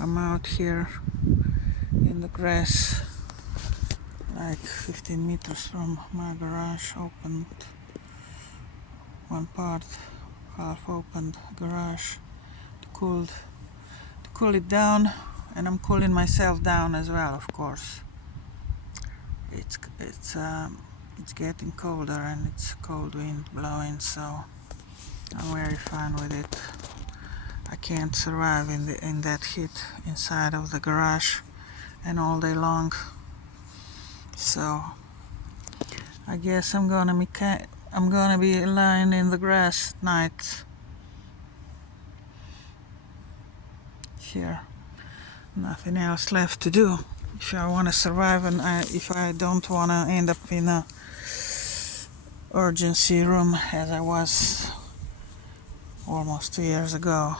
I'm out here in the grass, like 15 meters from my garage. Opened one part, half opened garage to cool it down, and I'm cooling myself down as well, of course. It's getting colder and it's cold wind blowing, so I'm very fine with it. I can't survive in that heat inside of the garage and all day long. So I guess I'm gonna be lying in the grass at night here. Nothing else left to do if I want to survive, and if I don't want to end up in a urgency room as I was almost 2 years ago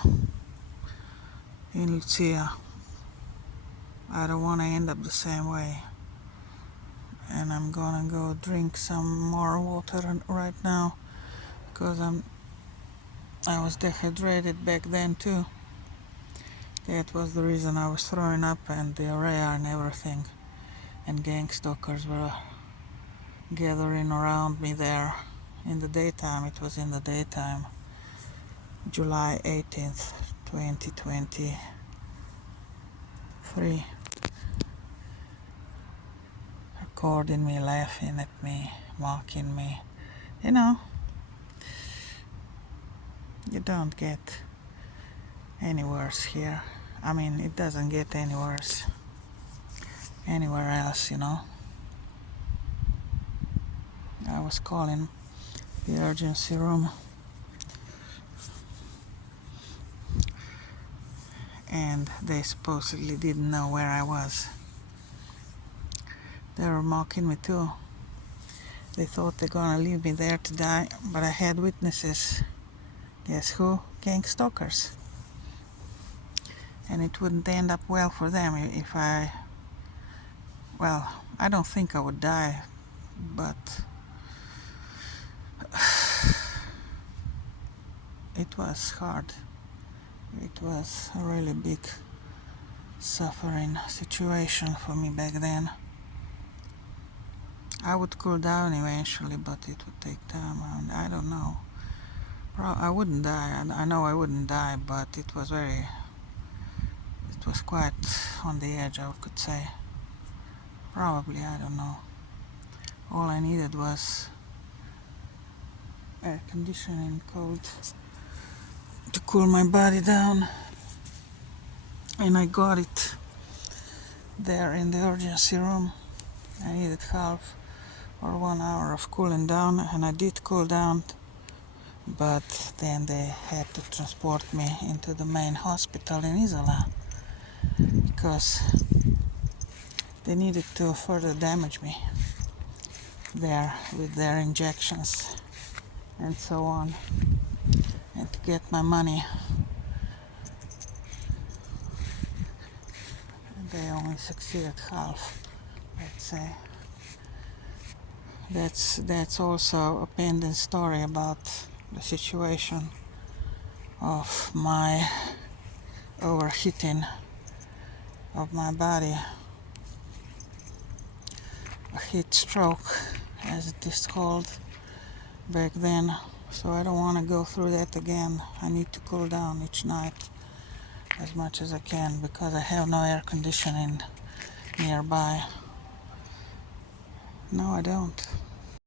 in Lucia. I don't want to end up the same way. And I'm gonna go drink some more water right now, because I was dehydrated back then too. That was the reason I was throwing up and diarrhea and everything, and gang stalkers were gathering around me there in the daytime. It was in the daytime, July 18th, 2023, recording me, laughing at me, mocking me. You know, you don't get any worse here. I mean, it doesn't get any worse anywhere else, you know. I was calling the urgency room, and they supposedly didn't know where I was. They were mocking me too. They thought they're gonna leave me there to die, but I had witnesses. Guess who? Gang stalkers. And it wouldn't end up well for them if I don't think I would die, but it was hard. It was a really big suffering situation for me back then. I would cool down eventually, but it would take time, and I don't know. I wouldn't die. I know I wouldn't die, but it was quite on the edge, I could say. Probably, I don't know. All I needed was air conditioning, cold, to cool my body down, and I got it there in the urgency room. I needed half or 1 hour of cooling down, and I did cool down, but then they had to transport me into the main hospital in Isola because they needed to further damage me there with their injections and so on, and to get my money. They only succeeded half, let's say. That's also a pending story about the situation of my overheating of my body, a heat stroke as it is called back then. So I don't want to go through that again. I need to cool down each night as much as I can, because I have no air conditioning nearby. No, I don't.